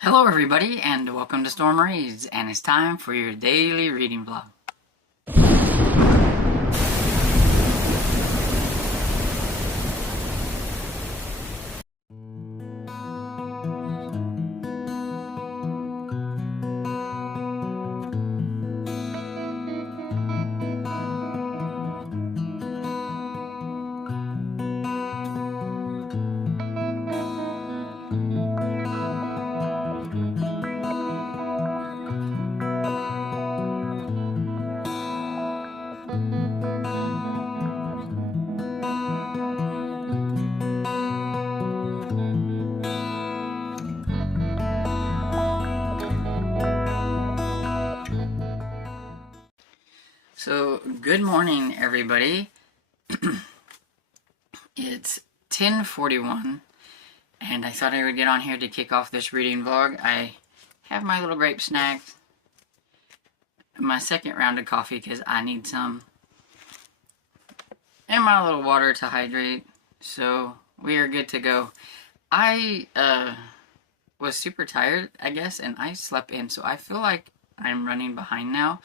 Hello everybody and welcome to Storm Reads, and it's time for your daily reading vlog. So, good morning everybody. It's 10:41 and I thought I would get on here to kick off this reading vlog. I have my little grape snacks, my second round of coffee because I need some, and my little water to hydrate, so we are good to go. I was super tired, I guess, and I slept in, so I feel like I'm running behind now.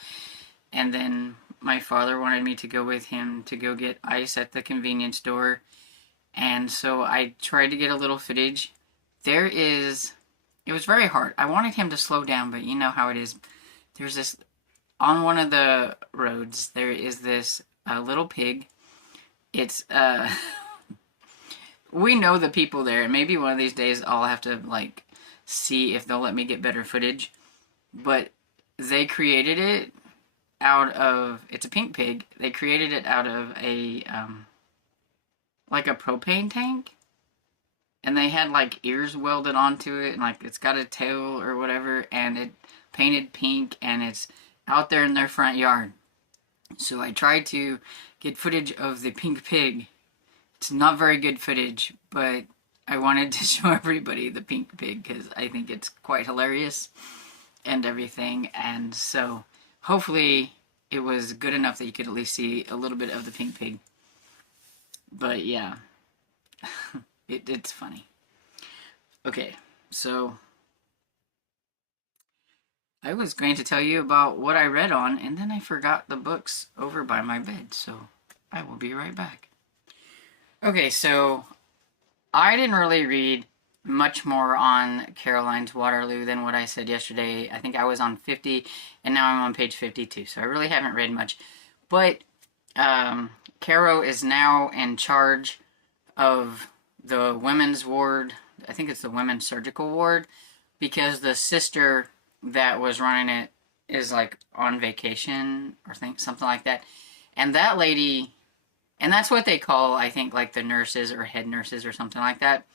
And then my father wanted me to go with him to go get ice at the convenience store, and so I tried to get a little footage. It was very hard. I wanted him to slow down, but you know how it is. There's this, on one of the roads, there is this little pig. It's, we know the people there, and maybe one of these days I'll have to, like, see if they'll let me get better footage. But they created it out of, it's a pink pig. They created it out of a, like a propane tank. And they had, like, ears welded onto it, and, like, it's got a tail or whatever, and it painted pink, and it's out there in their front yard. So I tried to get footage of the pink pig. It's not very good footage, but I wanted to show everybody the pink pig because I think it's quite hilarious and everything. And so hopefully it was good enough that you could at least see a little bit of the pink pig. But yeah, it's funny. Okay, so I was going to tell you about what I read on, and then I forgot the books over by my bed, so I will be right back. Okay, so I didn't really read much more on Caroline's Waterloo than what I said yesterday. I think I was on 50, and now I'm on page 52, so I really haven't read much. But Caro is now in charge of the women's ward. I think it's the women's surgical ward, because the sister that was running it is like on vacation or something like that. And that lady, and that's what they call, I think, like the nurses or head nurses or something like that.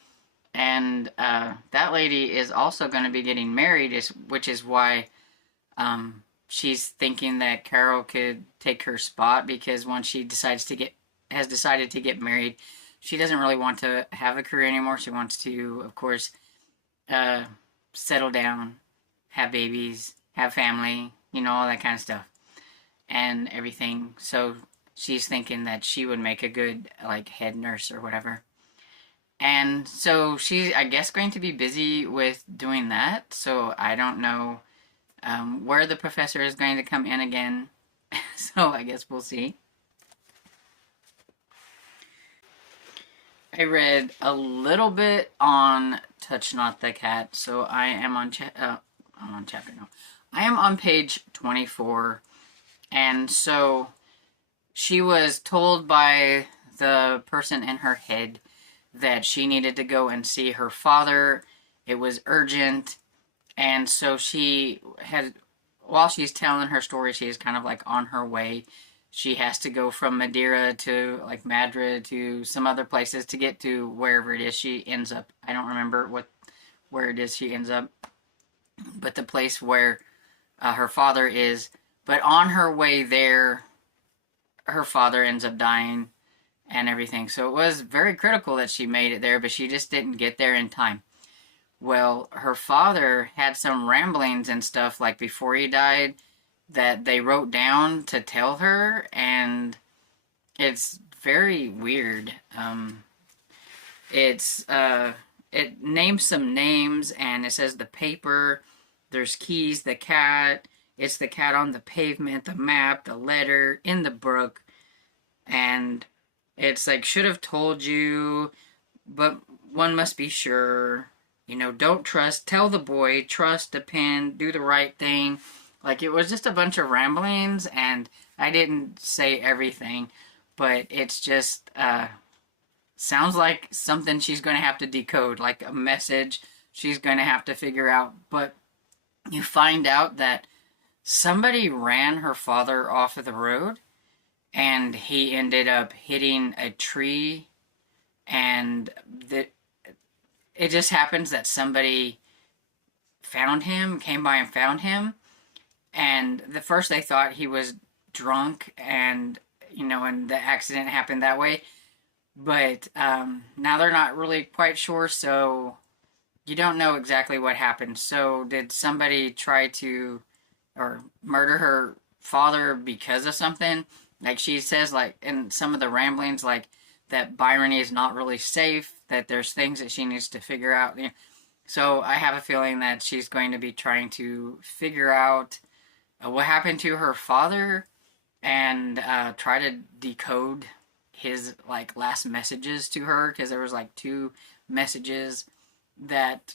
And that lady is also going to be getting married, which is why she's thinking that Carol could take her spot, because once she has decided to get married, she doesn't really want to have a career anymore. She wants to, of course, settle down, have babies, have family, you know, all that kind of stuff and everything. So she's thinking that she would make a good, like, head nurse or whatever. And so she's, I guess, going to be busy with doing that. So I don't know where the professor is going to come in again. So I guess we'll see. I read a little bit on Touch Not the Cat. So I am on I'm on chapter now. I am on page 24. And so she was told by the person in her head that she needed to go and see her father. It was urgent. And so she had, while she's telling her story, she is kind of like on her way. She has to go from Madeira to like Madrid to some other places to get to wherever it is she ends up. I don't remember where it is she ends up, but the place where her father is. But on her way there, her father ends up dying and everything. So it was very critical that she made it there, but she just didn't get there in time. Well, her father had some ramblings and stuff, like before he died, that they wrote down to tell her, and it's very weird. It's it names some names, and it says the paper, there's keys, the cat, it's the cat on the pavement, the map, the letter, in the brook, and it's like, should have told you, but one must be sure. You know, don't trust, tell the boy, trust, depend, do the right thing. Like, it was just a bunch of ramblings, and I didn't say everything, but it's just, sounds like something she's going to have to decode, like a message she's going to have to figure out. But you find out that somebody ran her father off of the road, and he ended up hitting a tree, and it just happens that somebody found him, came by and found him, and the first they thought he was drunk, and and the accident happened that way. But now they're not really quite sure, so you don't know exactly what happened. So did somebody try to or murder her father because of something? Like she says, like in some of the ramblings, like that Byron is not really safe, that there's things that she needs to figure out. So I have a feeling that she's going to be trying to figure out what happened to her father, and try to decode his like last messages to her, because there was like two messages that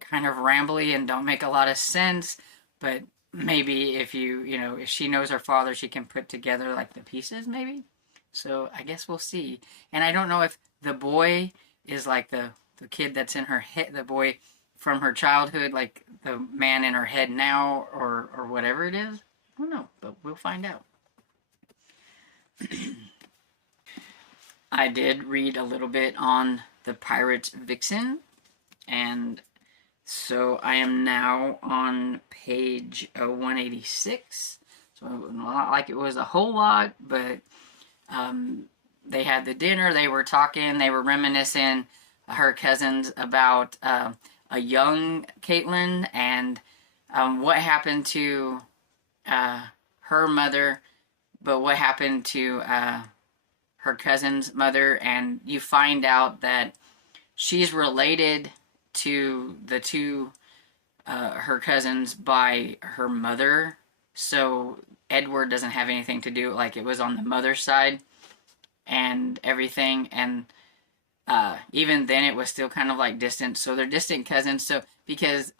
kind of rambly and don't make a lot of sense, but maybe if if she knows her father, she can put together like the pieces maybe. So I guess we'll see. And I don't know if the boy is like the kid that's in her head, the boy from her childhood, like the man in her head now, or whatever it is. I don't know, but we'll find out. I did read a little bit on the Pirate Vixen, and so I am now on page 186. So not like it was a whole lot, but they had the dinner, they were talking, they were reminiscing, her cousins, about a young Caitlin, and what happened to her mother, but what happened to her cousin's mother. And you find out that she's related to the two her cousins by her mother, so Edward doesn't have anything to do, like it was on the mother's side and everything. And even then it was still kind of like distant, so they're distant cousins. So because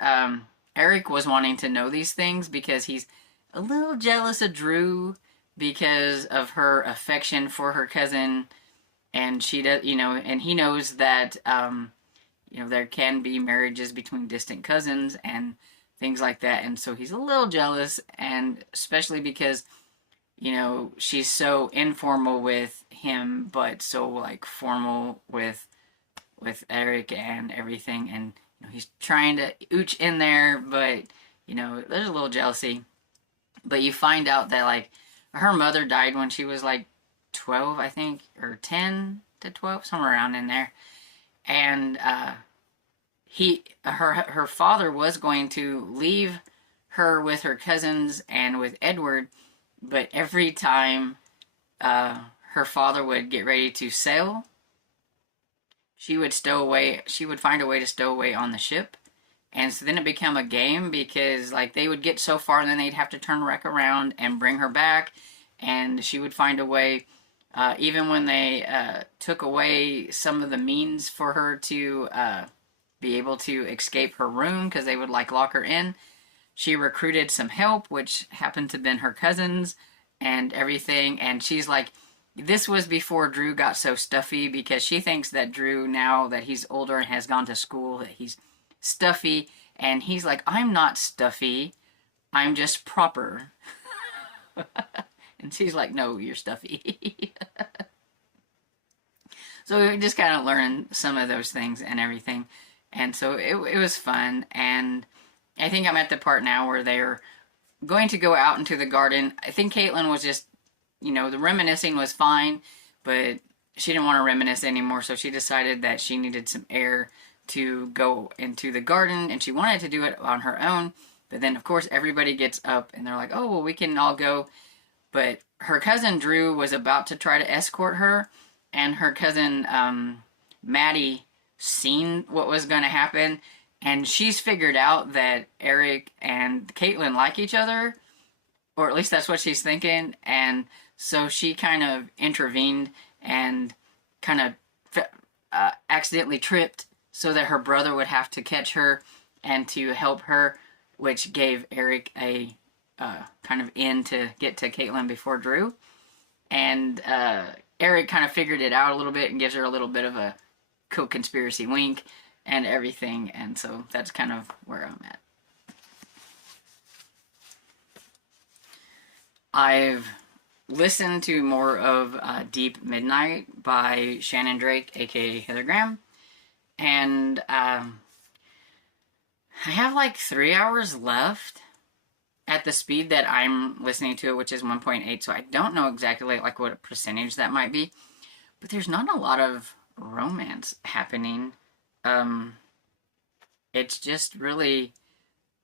Eric was wanting to know these things because he's a little jealous of Drew because of her affection for her cousin, and she does, and he knows that there can be marriages between distant cousins and things like that, and so he's a little jealous, and especially because she's so informal with him, but so like formal with Eric and everything, and he's trying to ooch in there, but there's a little jealousy. But you find out that like her mother died when she was like 12, I think, or 10 to 12, somewhere around in there, and her father was going to leave her with her cousins and with Edward, but every time her father would get ready to sail, she would stow away. She would find a way to stow away on the ship, and so then it became a game, because like they would get so far and then they'd have to turn wreck around and bring her back, and she would find a way. Even when they took away some of the means for her to be able to escape her room, because they would like lock her in, she recruited some help, which happened to have been her cousins and everything. And she's like, this was before Drew got so stuffy, because she thinks that Drew, now that he's older and has gone to school, that he's stuffy. And he's like, I'm not stuffy, I'm just proper. And she's like, no, you're stuffy. So we just kind of learned some of those things and everything. And so it was fun. And I think I'm at the part now where they're going to go out into the garden. I think Caitlin was just, the reminiscing was fine, but she didn't want to reminisce anymore, so she decided that she needed some air to go into the garden, and she wanted to do it on her own. But then, of course, everybody gets up, and they're like, oh, well, we can all go. But her cousin Drew was about to try to escort her, and her cousin Maddie seen what was going to happen, and she's figured out that Eric and Caitlin like each other, or at least that's what she's thinking, and so she kind of intervened and kind of accidentally tripped so that her brother would have to catch her and to help her, which gave Eric a kind of in to get to Caitlin before Drew. And Eric kind of figured it out a little bit and gives her a little bit of a co-conspiracy wink and everything. And so that's kind of where I'm at. I've listened to more of Deep Midnight by Shannon Drake, aka Heather Graham. And I have like 3 hours left at the speed that I'm listening to it, which is 1.8. So I don't know exactly like what percentage that might be. But there's not a lot of romance happening. It's just really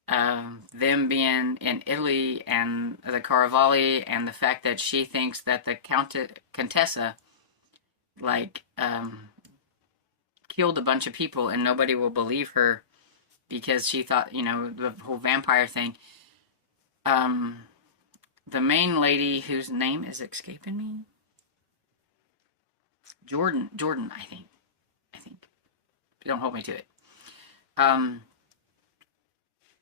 them being in Italy and the Caravalli and the fact that she thinks that the Contessa like killed a bunch of people and nobody will believe her because she thought, you know, the whole vampire thing. The main lady whose name is escaping me, Jordan, I think. Don't hold me to it.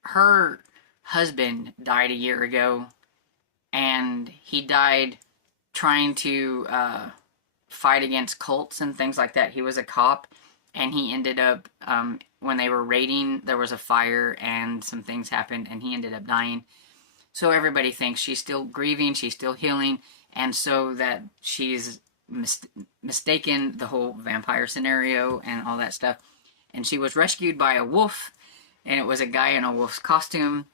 Her husband died a year ago, and he died trying to fight against cults and things like that. He was a cop, and he ended up, when they were raiding, there was a fire and some things happened, and he ended up dying. So everybody thinks she's still grieving, she's still healing, and so that she's mistaken the whole vampire scenario and all that stuff. And she was rescued by a wolf, and it was a guy in a wolf's costume,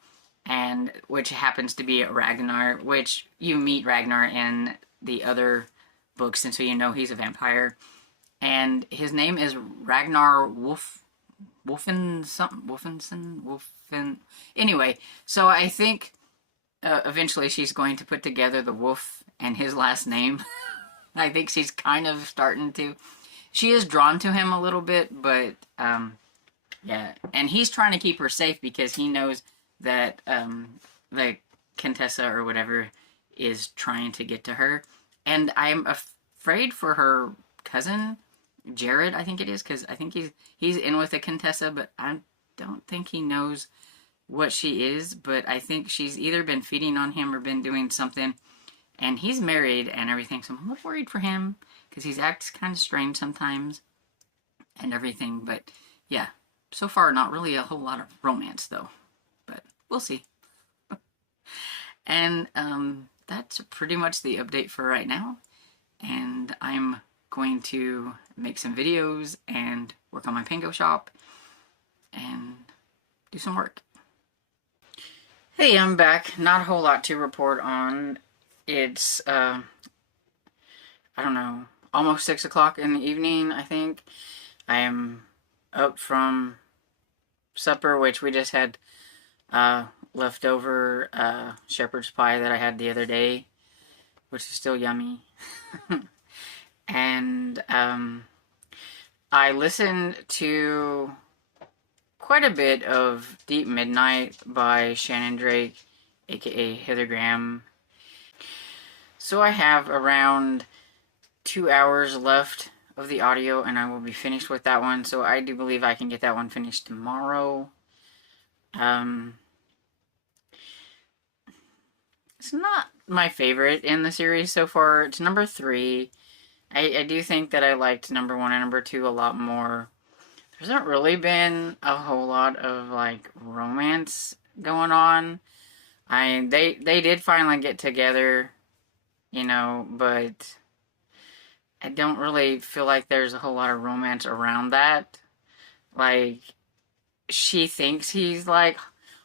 and which happens to be Ragnar, which you meet Ragnar in the other books, and so you know he's a vampire. And his name is Ragnar Wolfen. Anyway, so I think eventually she's going to put together the wolf and his last name. I think she's kind of starting to. She is drawn to him a little bit, but yeah. And he's trying to keep her safe because he knows that the Contessa or whatever is trying to get to her. And I'm afraid for her cousin, Jared, I think it is, because I think he's in with the Contessa, but I don't think he knows what she is. But I think she's either been feeding on him or been doing something. And he's married and everything, so I'm a little worried for him because he acts kind of strange sometimes and everything. But yeah, so far not really a whole lot of romance though, but we'll see. And that's pretty much the update for right now. And I'm going to make some videos and work on my Pingo shop and do some work. Hey, I'm back. Not a whole lot to report on. It's, I don't know, almost 6 o'clock in the evening, I think. I am up from supper, which we just had leftover shepherd's pie that I had the other day, which is still yummy. And I listened to quite a bit of Deep Midnight by Shannon Drake, aka Heather Graham. So I have around 2 hours left of the audio, and I will be finished with that one. So I do believe I can get that one finished tomorrow. It's not my favorite in the series so far. It's number 3. I do think that I liked number 1 and number 2 a lot more. There hasn't really been a whole lot of like romance going on. They did finally get together, you know, but I don't really feel like there's a whole lot of romance around that. Like, she thinks he's like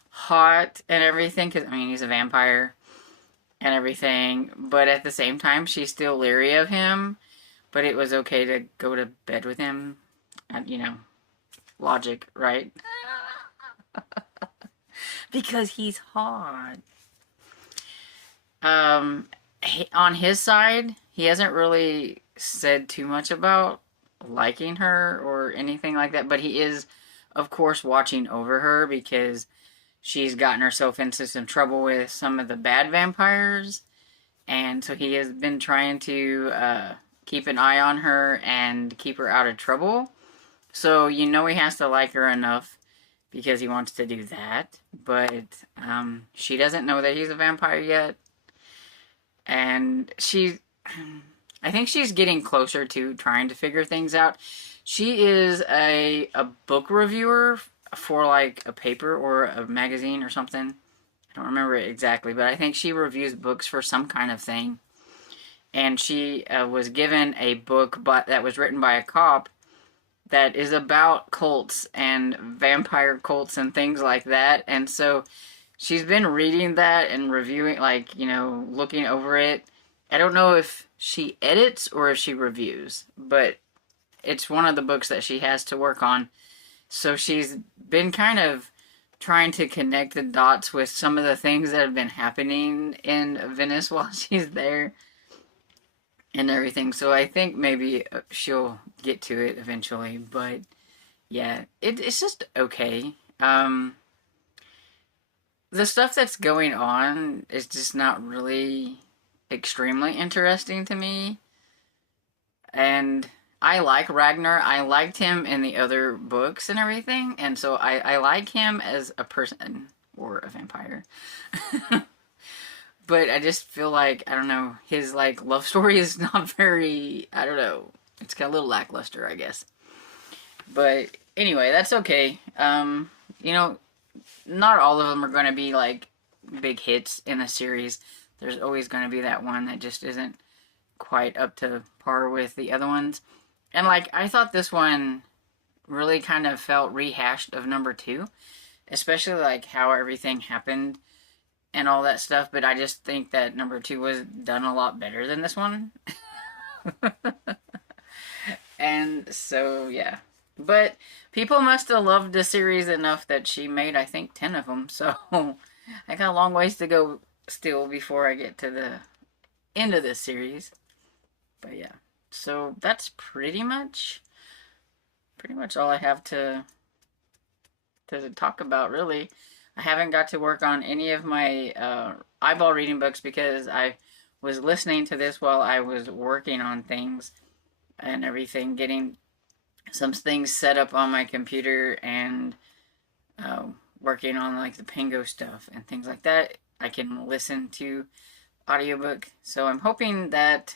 hot and everything, because I mean he's a vampire and everything, but at the same time she's still leery of him, but it was okay to go to bed with him. And you know, logic, right? Because he's hot. On his side, he hasn't really said too much about liking her or anything like that, but he is, of course, watching over her because she's gotten herself into some trouble with some of the bad vampires, and so he has been trying to keep an eye on her and keep her out of trouble. So you know he has to like her enough because he wants to do that, but she doesn't know that he's a vampire yet, and I think she's getting closer to trying to figure things out. She is a book reviewer for like a paper or a magazine or something. I don't remember it exactly, but I think she reviews books for some kind of thing. And she was given a book that was written by a cop that is about cults and vampire cults and things like that. And so she's been reading that and reviewing, like, you know, looking over it. I don't know if she edits or if she reviews, but it's one of the books that she has to work on. So she's been kind of trying to connect the dots with some of the things that have been happening in Venice while she's there and everything. So I think maybe she'll get to it eventually, but yeah, it's just okay. The stuff that's going on is just not really extremely interesting to me. And I like Ragnar. I liked him in the other books and everything. And so I like him as a person or a vampire. But I just feel like, I don't know, his like love story is not very, I don't know. It's got a little lackluster, I guess. But anyway, that's okay. You know, not all of them are going to be like big hits in a series. There's always going to be that one that just isn't quite up to par with the other ones. And like, I thought this one really kind of felt rehashed of number 2, especially like how everything happened and all that stuff, but I just think that number 2 was done a lot better than this one. And so, yeah. But people must have loved the series enough that she made, I think, 10 of them, so I got a long ways to go still before I get to the end of this series. But yeah, so that's pretty much all I have to talk about, really. I haven't got to work on any of my eyeball reading books because I was listening to this while I was working on things and everything, getting some things set up on my computer and working on like the Pingo stuff and things like that. I can listen to audiobook. So I'm hoping that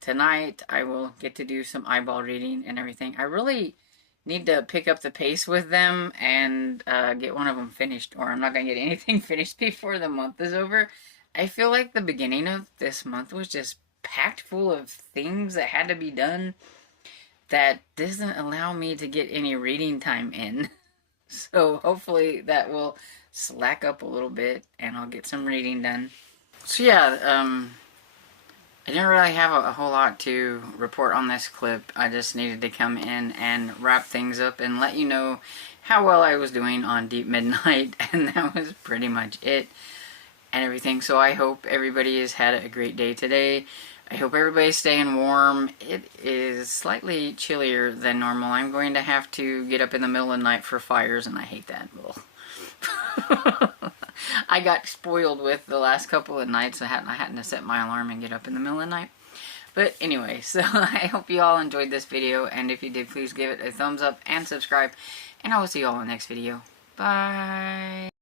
tonight I will get to do some eyeball reading and everything. I really need to pick up the pace with them and get one of them finished, or I'm not going to get anything finished before the month is over. I feel like the beginning of this month was just packed full of things that had to be done that doesn't allow me to get any reading time in. So hopefully that will slack up a little bit and I'll get some reading done. So yeah, I didn't really have a whole lot to report on this clip. I just needed to come in and wrap things up and let you know how well I was doing on Deep Midnight, and that was pretty much it and everything. So I hope everybody has had a great day today. I hope everybody's staying warm. It is slightly chillier than normal. I'm going to have to get up in the middle of the night for fires, and I hate that. I got spoiled with the last couple of nights. I hadn't to set my alarm and get up in the middle of the night. But anyway, so I hope you all enjoyed this video, and if you did, please give it a thumbs up and subscribe, and I will see you all in the next video. Bye!